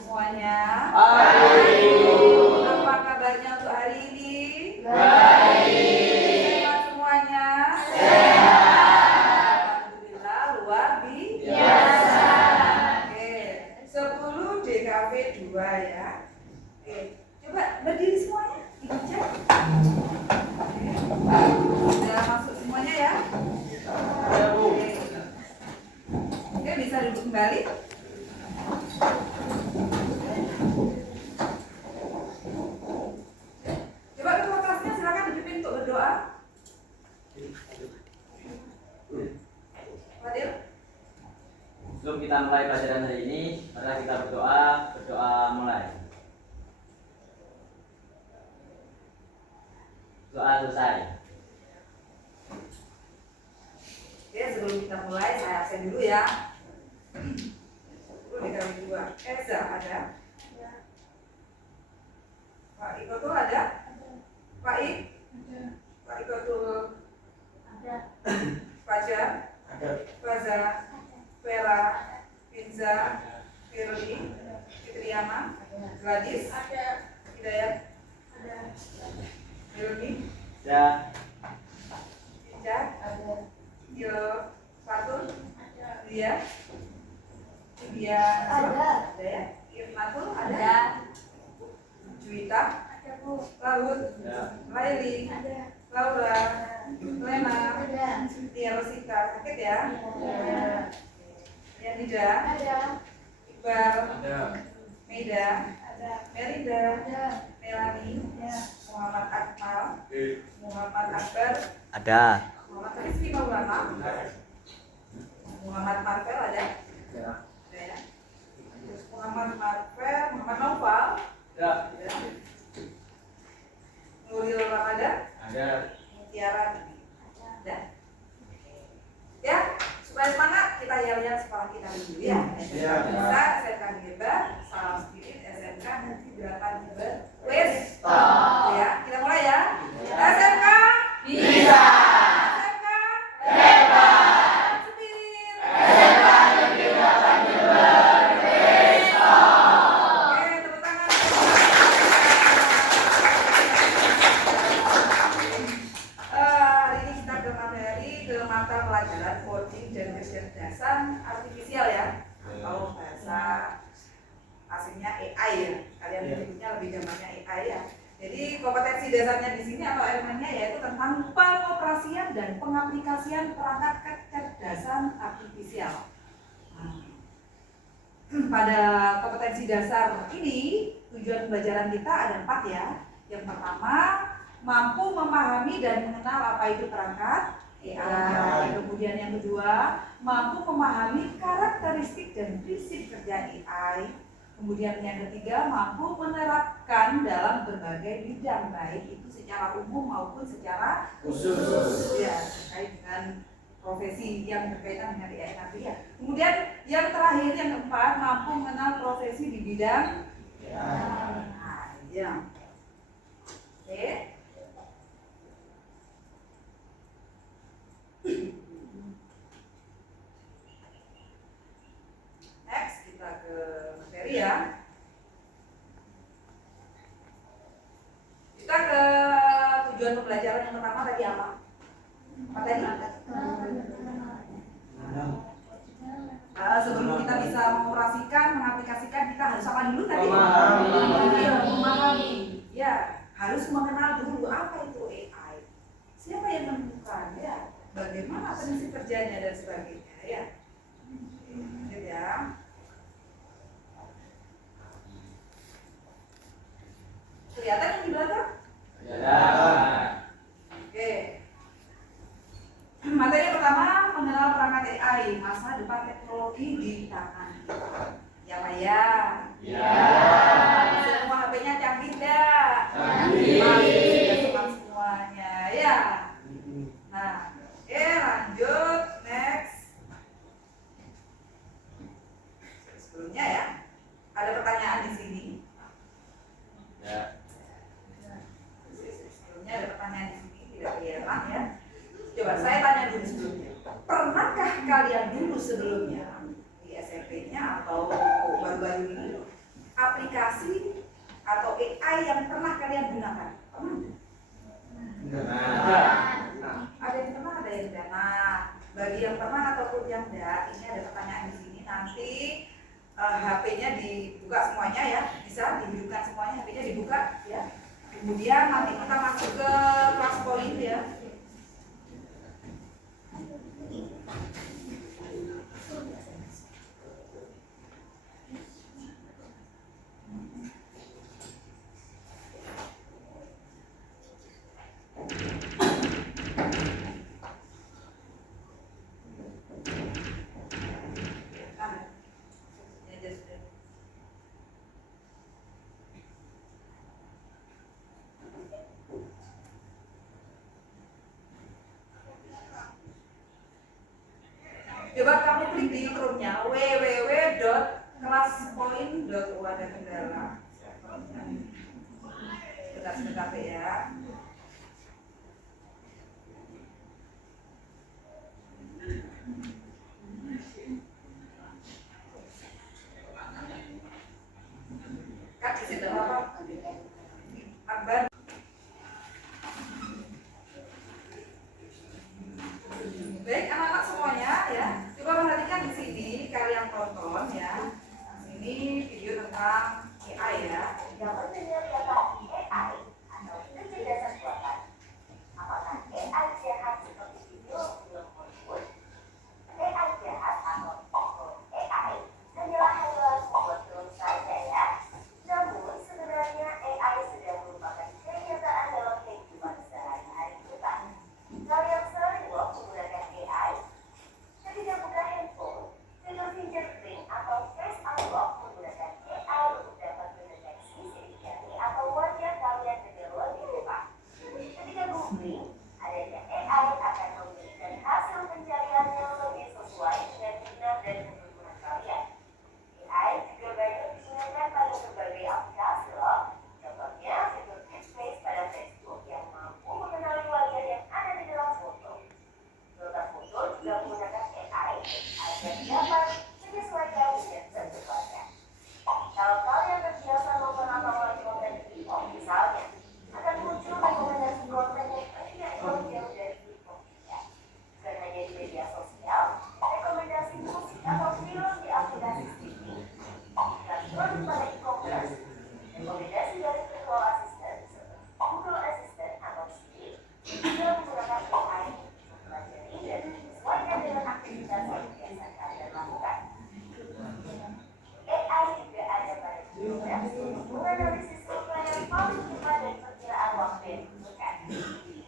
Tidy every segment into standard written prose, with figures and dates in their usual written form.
semuanya? Baik. Apa kabarnya untuk hari ini? Baik. Sehat semuanya? Sehat. Alhamdulillah luar Biasa. Oke, 10 DKV 2 ya. Oke, coba berdiri semuanya. Kita cek. Oke. Sudah masuk semuanya ya? Oke. Oke, bisa duduk kembali. Coba ketua kelasnya silakan dipimpin untuk berdoa. Fadil. Sebelum kita mulai pelajaran hari ini, mari kita berdoa mulai. Doa selesai. Oke, sebelum kita mulai saya absen dulu ya. Dulu dikali 2. Eza ada? Pak Ikotul ada? Pak I? Pak Ikotul Ada. Fajar? Faza? Vera? Pinza? Firly? Fitriana? Gladys? Hidayat? Firly? Ya, Pinja? Gilo? Fatul? Dia? Dia? Ada. Ada ya? Irmatul ada? Juwita? Laut? ya, Laili? Laura? Lena? Tia Rosita sakit ya? Yanida? Iqbal? Meda? Merida? Melani? Muhammad Akmal? Muhammad Akbar? ada. Muhammad Rizky Maulana? Muhammad Marvel ada? Ya, Ada ya? Terus Muhammad Marvel, Muhammad Naufal? ya, Ada. Nuril Ramadan? ada. Mutiara ada. Ya, supaya semangat kita yel-yel sekolah kita dulu ya. Iya. SMK bisa, SMK hebat, salam spirit, SMK nanti berapa hebat. Wes, ya, kita mulai ya. SMK Bisa. SMK Hebat. spirit. Besok. Oke, tepuk tangan. Hari ini kita ke materi ke mata pelajaran coding dan kecerdasan artifisial ya, atau bahasa aslinya AI ya. Kalian menyebutnya lebih gampangnya AI ya. Jadi kompetensi dasarnya di sini atau elemennya yaitu tentang pengoperasian dan pengaplikasian perangkat kecerdasan artifisial. Pada kompetensi dasar ini tujuan pembelajaran kita ada 4 ya. Yang pertama, mampu memahami dan mengenal apa itu perangkat AI. Kemudian yang kedua, mampu memahami karakteristik dan prinsip kerja AI. Kemudian yang ketiga, mampu menerapkan dalam berbagai bidang, baik itu secara umum maupun secara Khusus. ya, terkait dengan profesi yang berkaitan dengan AI nanti ya. Kemudian yang terakhir, yang keempat, mampu mengenal profesi di bidang ya. Oke. Next kita ke materi ya. Kita ke tujuan pembelajaran yang pertama tadi apa? Apa tadi? Sebelum kita bisa mengoperasikan, mengaplikasikan, kita harus apa dulu tadi? Memahami. Ya, harus mengenal dulu apa itu AI. Siapa yang menemukan? Ya, bagaimana prinsip kerjanya dan sebagainya. Ya, gitu ya. Kelihatan yang di belakang? ya, Oke. Materi pertama, mengenal perangkat AI, masa depan teknologi di tangan. Ya Pak ya? Ya. Semua HP-nya canggih enggak? Canggih. Sudah smart semuanya ya. Nah, oke lanjut, next. Sebelumnya ya, ada pertanyaan di sini. ya, Sebelumnya ada pertanyaan di sini, tidak kelihatan ya. Coba saya tanya dulu sebelumnya. Pernahkah kalian dulu sebelumnya di SMP-nya atau baru-baru ini AI yang pernah kalian gunakan? Ada yang pernah, ada yang tidak. Nah, bagi yang pernah ataupun yang tidak, ini ada pertanyaan di sini. Nanti HP-nya dibuka semuanya ya, bisa dihidupkan semuanya, HP-nya dibuka ya. Kemudian nanti kita masuk ke kelas poin ya. Coba kamu klik di Chrome-nya www.kelaspoin.wadakendala. Sebentar ya. Kan di situ apa? Akbar. Baik, anak-anak semuanya ya. Coba perhatikan di sini kalian tonton ya. Ini video tentang AI ya. Dapat menyediakan AI atau kecerdasan buatan. Apakah AI jahat seperti video belum muncul? AI jahat atau AI hanyalah hewan membuat film saja ya. Namun sebenarnya AI sudah merupakan kenyataan dalam kehidupan sehari-hari kita. Kalian sering loh menggunakan AI. Ketika buka handphone, fitur fingerprint atau face unlock menggunakan AI untuk dapat mendeteksi sidik jari atau wajah kalian dengan lebih cepat. Ketika googling, adanya AI akan memberikan hasil pencarian yang lebih sesuai dengan minat dan kebutuhan kalian. AI juga banyak digunakan pada berbagai aplikasi loh. Contohnya fitur catchphrase pada Facebook yang mampu mengenali wajah yang ada di dalam foto. Filter foto juga menggunakan AI agar dapat menyesuaikan dengan bentuk wajah. Kalau kalian terbiasa memperhatikan konten TikTok misalnya, akan muncul rekomendasi konten yang tidak jauh dari TikTok ya. Bukan hanya di media sosial, rekomendasi musik atau film di aplikasi streaming, dan produk pada e-commerce, rekomendasi dari virtual assistant seperti Google Assistant atau Siri juga menggunakan AI untuk mempelajari dan menyesuaikan dengan aktivitas yang biasa kalian lakukan. AI juga ada pada program untuk menganalisis survei yang paling cepat dan perkiraan waktu yang dibutuhkan.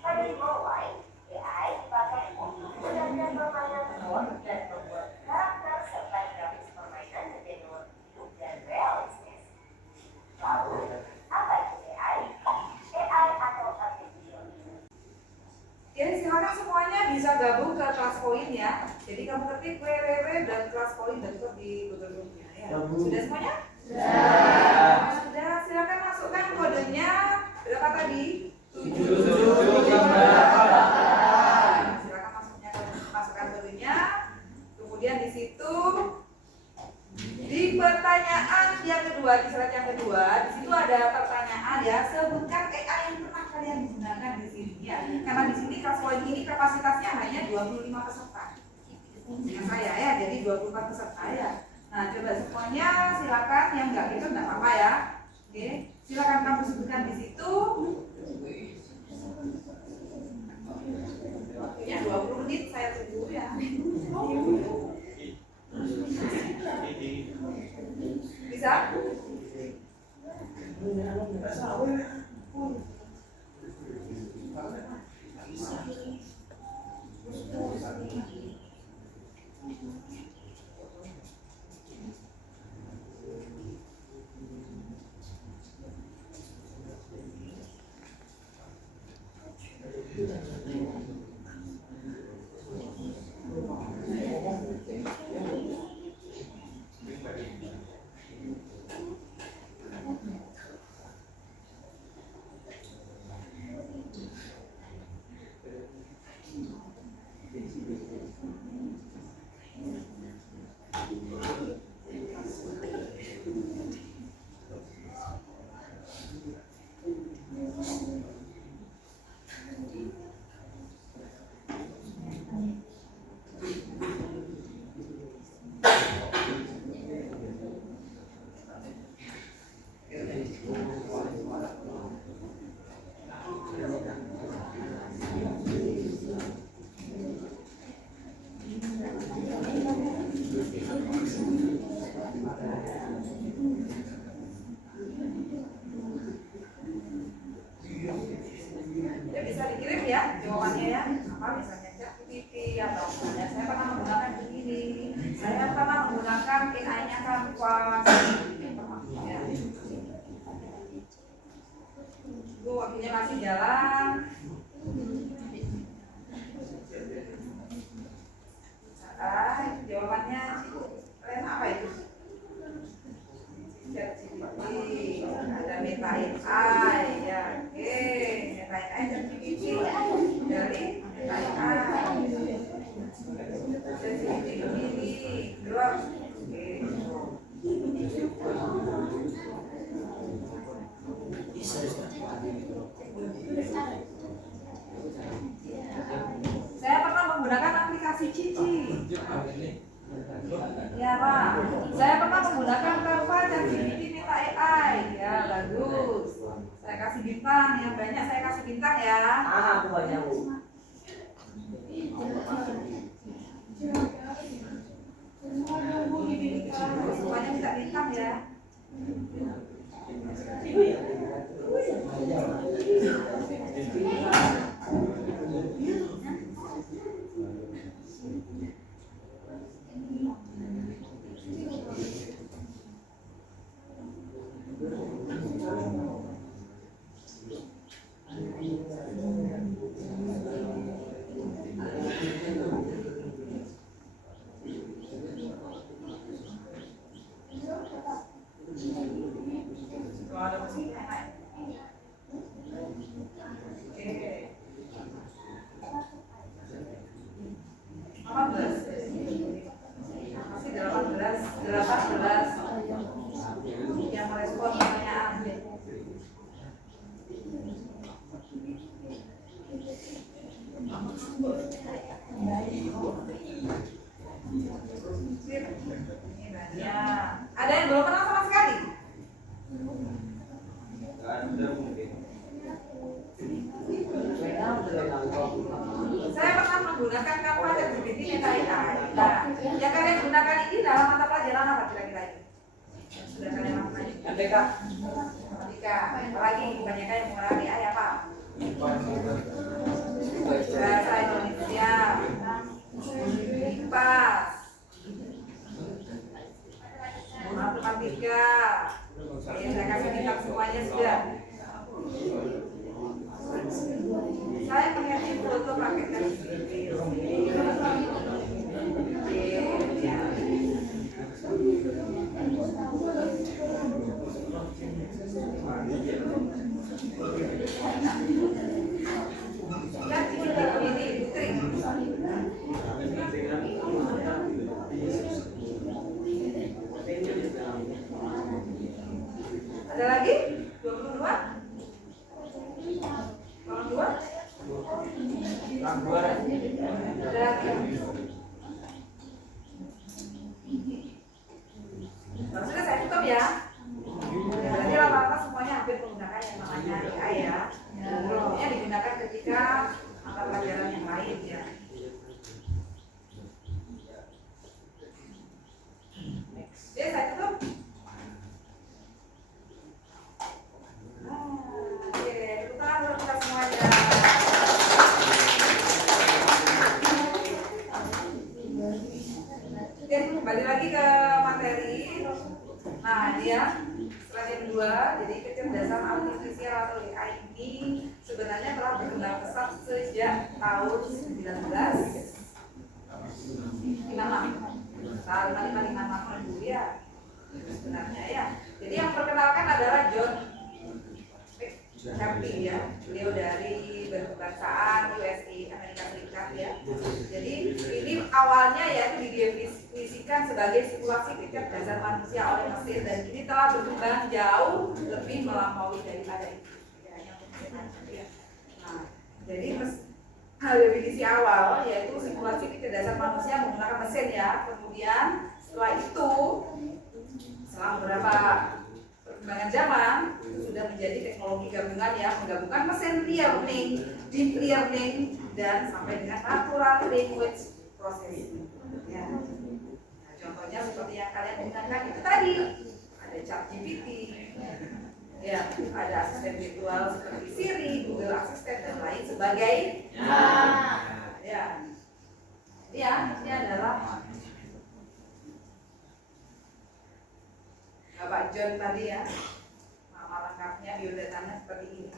Pada game online, AI dipakai untuk menjalankan permainan board dan membuat karakter serta grafis permainan menjadi lebih hidup dan realistis. Lalu, apa itu AI? AI atau artificial intelligence. Jadi silakan semuanya bisa gabung ke kelas poin ya. Jadi kamu ketik www.kelaspoin.com di Google Docs-nya ya. Sudah semuanya? Sudah, silakan masukkan kodenya berapa tadi? 7788. Silakan masukkan kodenya. Kemudian di situ di pertanyaan yang kedua, di slide yang kedua, di situ ada pertanyaan ya, sebutkan AI yang pernah kalian gunakan di sini ya. Karena di sini kelas poin ini kapasitasnya hanya 25 peserta. Dengan saya ya, jadi 24 peserta ya. Nah, coba semuanya silakan yang enggak gitu enggak apa-apa ya. Oke, silakan kamu sebutkan di situ. Waktunya 20 menit saya tunggu ya. Bisa? waktunya masih jalan. Jawabannya kalian apa itu? ChatGPT. Ada Meta AI ya. Oke, Meta AI dan GPT dari Meta AI. ChatGPT begini, gelap. Oke. Saya pernah menggunakan aplikasi Cici. Ya Pak, saya pernah menggunakan Canva dan GPT Meta AI. Ya bagus. Saya kasih bintang yang banyak, saya kasih bintang ya. Aku banyak Bu. Semuanya minta bintang ya. Kalau ada mesin enak. Oke. 18. Masih 18 yang merespon pertanyaan. Sip. Ini banyak. Ada yang belum pernah sama sekali? Saya pernah menggunakan Canva dan GPT Meta AI. Nah, yang kalian gunakan ini dalam mata pelajaran apa kira-kira ini? Yang sudah kalian lakukan? MTK. Matematika. Apalagi kebanyakan yang menggunakan AI apa? Bahasa Indonesia. IPAS. Matematika. Ya, saya kasih bintang semuanya sudah. Saya mengerti foto pakai ChatGPT. Ada lagi? 22? Kurang 2? Ada lagi? Nah, sudah saya tutup ya. Berarti rata-rata semuanya hampir menggunakan yang namanya AI ya. Umumnya digunakan ketika mata pelajaran yang lain ya. Oke, saya tutup. Oke, tepuk tangan buat kita semuanya. Oke, kembali lagi ke materi. Nah, dia slide yang kedua, jadi kecerdasan artifisial atau AI ini sebenarnya telah berkembang pesat sejak tahun 1956. Tahun 1956 dulu ya. Sebenarnya ya. Jadi yang perkenalkan adalah John Happy ya, beliau dari berkebangsaan USA Amerika Serikat ya. Jadi ini awalnya ya didefinisikan sebagai simulasi kecerdasan manusia oleh mesin dan ini telah berkembang jauh lebih melampaui daripada itu. Ya, yang ya. Nah, jadi definisi awal yaitu simulasi kecerdasan manusia menggunakan mesin ya. Kemudian setelah itu setelah beberapa perkembangan zaman sudah menjadi teknologi gabungan yang menggabungkan mesin learning, deep learning dan sampai dengan natural language processing. Ya. Nah, contohnya seperti yang kalian gunakan itu tadi ada ChatGPT, ya ada asisten virtual seperti Siri, Google Assistant dan lain sebagainya. Ya, ya ini adalah Bapak John tadi ya. Nah, nama lengkapnya, biodatanya seperti ini.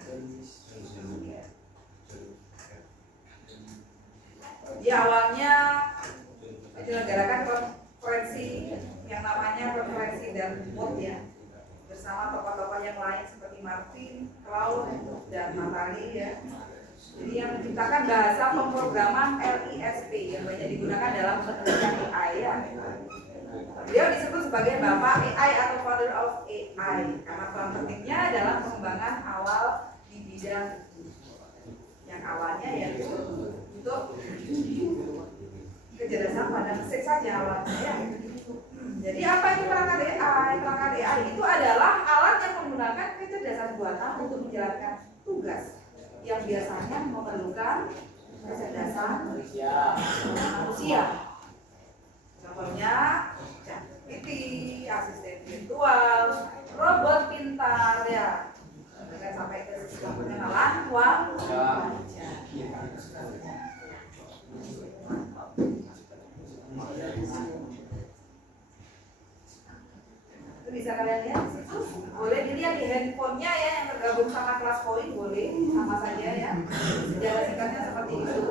Di awalnya diselenggarakan konferensi yang namanya konferensi Dartmouth ya, bersama tokoh-tokoh yang lain seperti Martin, Claude, dan Natalie ya. Jadi yang menciptakan bahasa pemrograman LISP yang banyak digunakan dalam penelitian AI ya. Beliau disebut sebagai Bapak AI atau Father of AI karena peran pentingnya dalam pengembangan awal di bidang yang awalnya yaitu untuk kecerdasan pada mesin saja awalnya ya. Jadi apa itu perangkat AI? Perangkat AI itu adalah alat yang menggunakan kecerdasan buatan untuk menjalankan tugas yang biasanya memerlukan kecerdasan manusia. Contohnya ChatGPT, asisten virtual, robot pintar ya. Bahkan sampai ke sistem pengenalan wajah. Itu bisa kalian lihat di situ. Boleh dilihat di handphonenya ya yang tergabung sama kelas poin, boleh sama saja ya. Sejarah singkatnya seperti itu.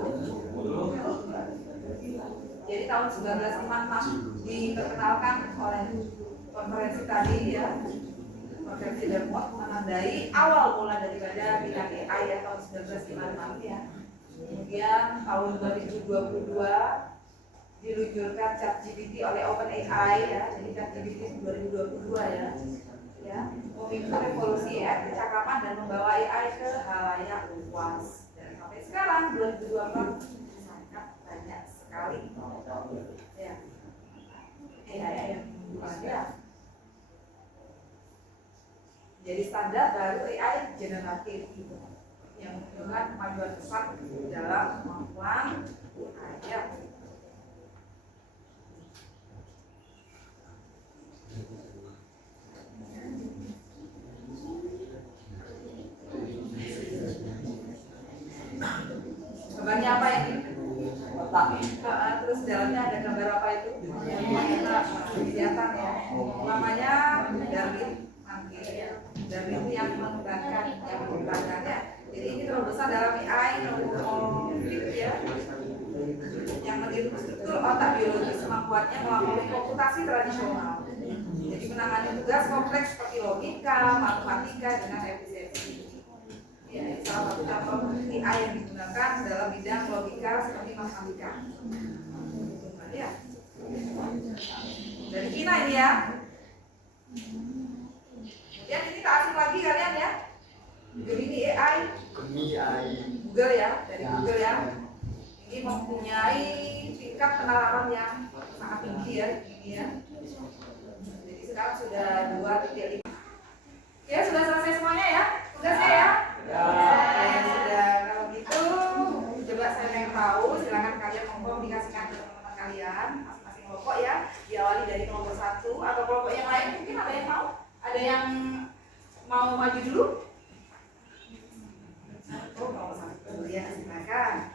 Jadi tahun 1956 diperkenalkan oleh konferensi tadi ya. Konferensi Dartmouth menandai awal mula daripada bidang AI ya tahun 1956 ya. Kemudian tahun 2022 diluncurkan ChatGPT oleh OpenAI ya. Jadi ChatGPT 2022 ya. Ya, memimpin revolusi AI percakapan dan membawa AI ke halayak luas. Dan sampai sekarang 2024 sangat banyak sekali ya AI yang ada. Jadi standar baru AI generatif yang menunjukkan kemajuan pesat dalam kemampuan AI. Gambarnya apa ini? Kotak. Terus dalamnya ada gambar apa itu? Kelihatan ya. Namanya Darwin Manggil ya. Darwin itu yang mengembangkannya. Jadi ini terobosan dalam AI ya. Yang meniru struktur otak biologis kemampuannya melampaui komputasi tradisional. Jadi menangani tugas kompleks seperti logika, matematika dengan efisiensi. Ya, ini salah satu contoh AI yang digunakan dalam bidang logika seperti matematika. Ya. Dari Cina ini ya. Kemudian ini tak asing lagi kalian ya. Gemini AI. Google ya, dari Google ya. Ini mempunyai tingkat penalaran yang sangat tinggi ya, ini ya. Jadi sekarang sudah 2.5. Ya, sudah selesai semuanya ya. Tugasnya ya. Ya sudah, kalau gitu coba saya pengen tahu, silakan kalian mengkomunikasikan ke teman-teman kalian masing-masing kelompok ya. Diawali dari kelompok 1 atau kelompok yang lain, mungkin ada yang mau? Ada yang mau maju dulu? Oh, kelompok 1 ya, silakan.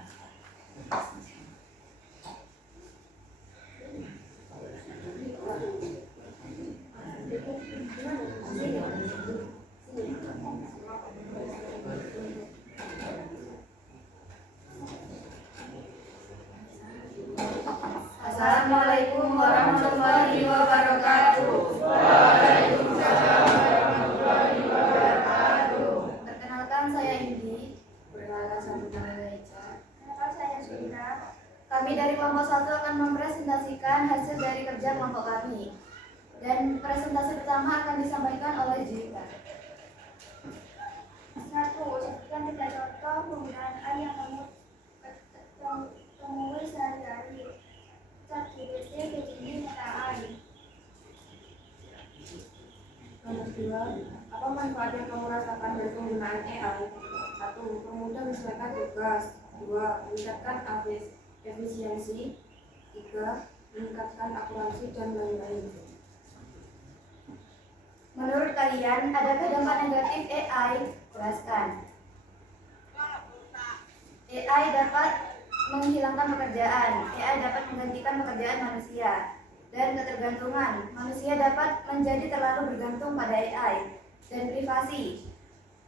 Assalamualaikum warahmatullahi wabarakatuh. Waalaikumsalam warahmatullahi wabarakatuh. Perkenalkan saya Indi. Perkenalkan saya Reca. Kenapa saya Surina? Kami dari kelompok 1 akan mempresentasikan hasil dari kerja kelompok kami. Dan presentasi pertama akan disampaikan oleh Jika. 1. Sebutkan 3 contoh penggunaan AI yang kamu temui sehari-hari. ChatGPT, Gemini, Meta AI. Nomor 2, apa manfaat yang kamu rasakan dari penggunaan AI? 1. Memudahkan menyelesaikan tugas. 2. Meningkatkan efisiensi. 3. Meningkatkan akurasi dan lain-lain. Menurut kalian, adakah dampak negatif AI? Jelaskan. AI dapat menghilangkan pekerjaan. AI dapat menggantikan pekerjaan manusia. Dan ketergantungan. Manusia dapat menjadi terlalu bergantung pada AI. dan privasi.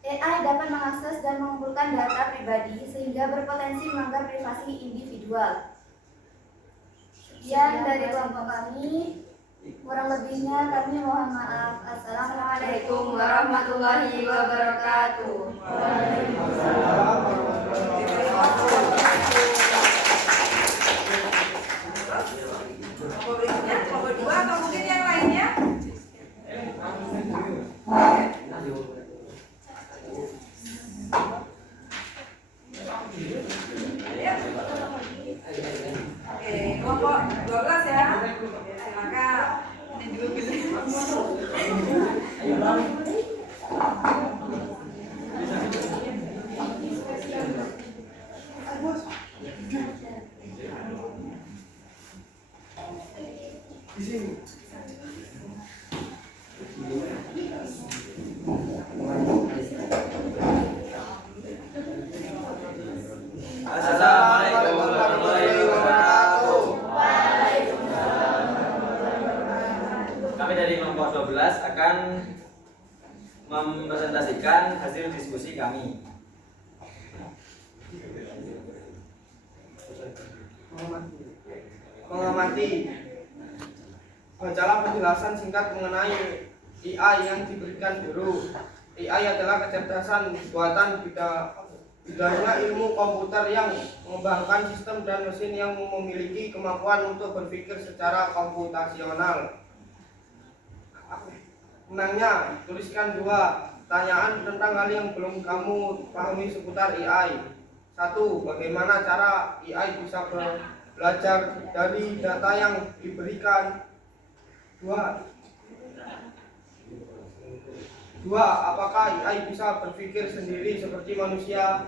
AI dapat mengakses dan mengumpulkan data pribadi sehingga berpotensi melanggar privasi individual. Sekian dari kelompok kami. Kurang lebihnya kami mohon maaf. Assalamualaikum warahmatullahi wabarakatuh. Kelompok berikutnya, kelompok 2 atau mungkin yang lainnya? Oke, kelompok 12 ya. Silakan. Assalamualaikum warahmatullahi wabarakatuh. Kami dari kelompok 12 akan mempresentasikan hasil diskusi kami. Mengamati. Bacalah penjelasan singkat mengenai AI yang diberikan guru. AI adalah kecerdasan buatan bidangnya ilmu komputer yang mengembangkan sistem dan mesin yang memiliki kemampuan untuk berpikir secara komputasional. Menangnya, tuliskan 2 pertanyaan tentang hal yang belum kamu pahami seputar AI. 1. Bagaimana cara AI bisa belajar dari data yang diberikan? 2. Apakah AI bisa berpikir sendiri seperti manusia?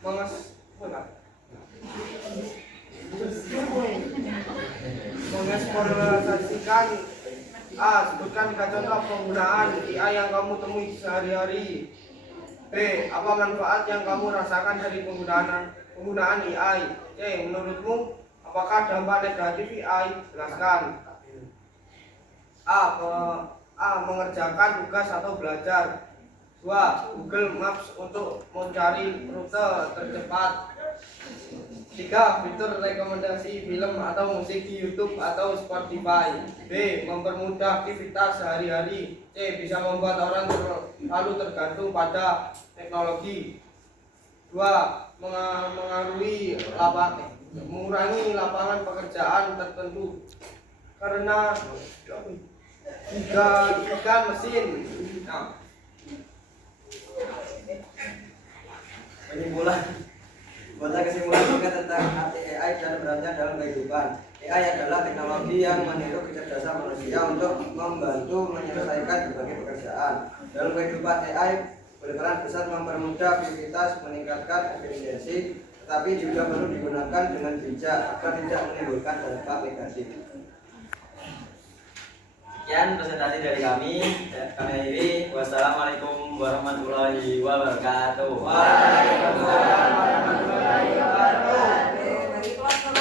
Mengeksplorasikan sebutkan 3 contoh penggunaan AI yang kamu temui sehari-hari. B. Apa manfaat yang kamu rasakan dari penggunaan AI? C. Menurutmu apakah dampak negatif AI? Jelaskan. A. Mengerjakan tugas atau belajar. 2. Google Maps untuk mencari rute tercepat. 3. Fitur rekomendasi film atau musik di YouTube atau Spotify. B. Mempermudah aktivitas sehari-hari. C. Bisa membuat orang terlalu tergantung pada teknologi. 2. Mengurangi lapangan pekerjaan tertentu karena digantikan mesin. Kesimpulan. Buatlah kesimpulan singkat tentang arti AI dan perannya dalam kehidupan. AI adalah teknologi yang meniru kecerdasan manusia untuk membantu menyelesaikan berbagai pekerjaan. Dalam kehidupan AI berperan besar mempermudah aktivitas, meningkatkan efisiensi, tetapi juga perlu digunakan dengan bijak agar tidak menimbulkan dampak negatif. Sekian presentasi dari kami. Kami akhiri. Wassalamualaikum warahmatullahi wabarakatuh. Waalaikumsalam warahmatullahi wabarakatuh. Dari kelas 12.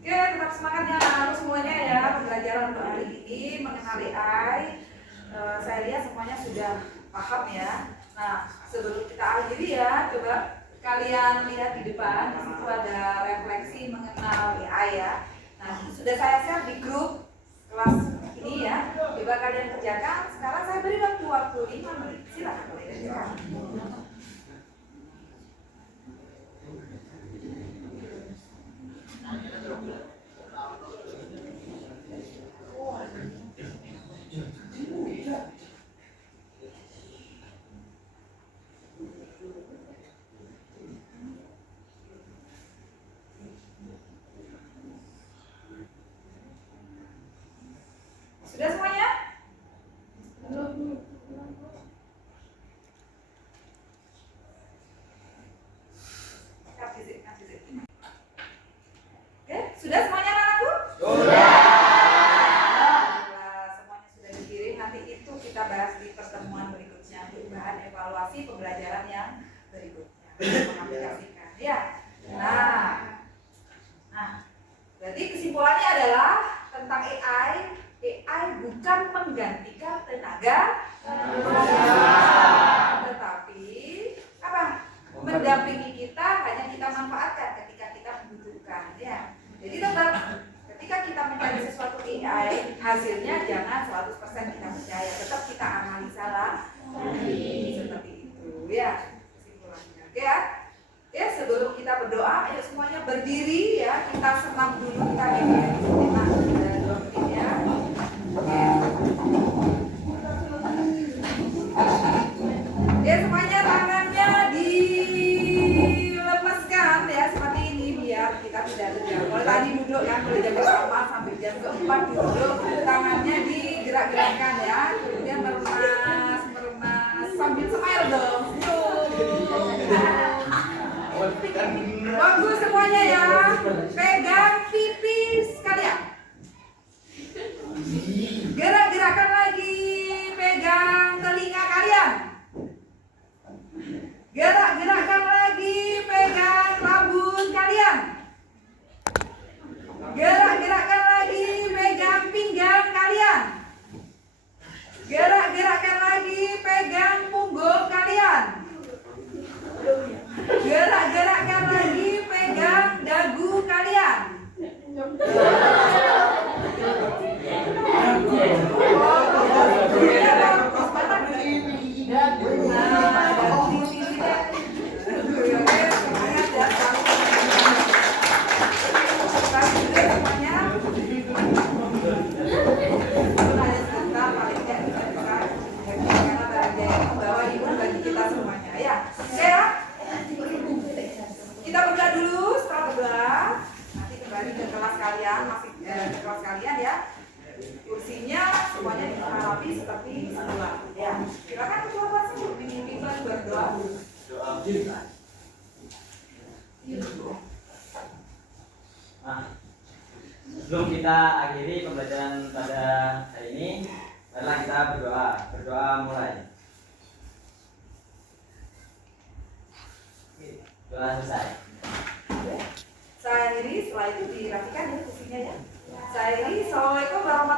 Oke, tetap semangat ya anak-anak semuanya ya. Pembelajaran untuk hari ini mengenali AI. Saya lihat semuanya sudah paham ya. Nah, sebelum kita akhiri ya, coba kalian lihat di depan. Di situ ada refleksi mengenal AI ya. Nah, itu sudah saya share di grup kelas ini ya. Coba kalian kerjakan. Sekarang saya beri waktu 5 menit. Silakan kalian kerjakan. Sudah semuanya? Oke, sudah semuanya anak-anakku? Sudah. Semuanya sudah dikirim. Nanti itu kita bahas di pertemuan berikutnya untuk bahan evaluasi pembelajaran yang berikutnya. Mengaplikasikan. Ya. Nah, menggantikan tenaga tetapi apa? Mendampingi kita, hanya kita manfaatkan ketika kita membutuhkan ya. Jadi tetap ketika kita mencari sesuatu AI, hasilnya jangan 100% kita percaya, tetap kita analisa lah seperti itu ya kesimpulannya. Oke ya. Ya, sebelum kita berdoa, ayo semuanya berdiri ya. Kita senam dulu, kita ini sejenak 2 menit ya. Oke. Ya, semuanya tangannya dilepaskan ya seperti ini biar kita tidak tegang. Kalau tadi duduk ya, boleh jaga sama sampai jam keempat duduk, tangannya digerak-gerakkan ya. Kemudian meremas sambil smile dong. Bagus semuanya ya. Pegang pipi sekalian. Gerak-gerakan lagi. Pegang telinga kalian. Gerak-gerakan lagi. Pegang rambut kalian. Gerak-gerakan lagi. Pegang pinggang kalian. Gerak-gerakan lagi. Pegang punggung kalian. Gerak-gerakkan lagi, pegang dagu kalian. Kita berdoa dulu, setelah berdoa nanti kembali ke kelas kalian, masih ke kelas kalian ya. Kursinya semuanya diharapi seperti semula ya. Silakan coba sebelum bimbing lagi berdoa. Nah, sebelum kita akhiri pembelajaran pada hari ini, marilah kita berdoa. Berdoa mulai. Doa selesai. Saya akhiri, setelah itu dirapikan ya kursinya ya. Saya akhiri, assalamualaikum warahmatullahi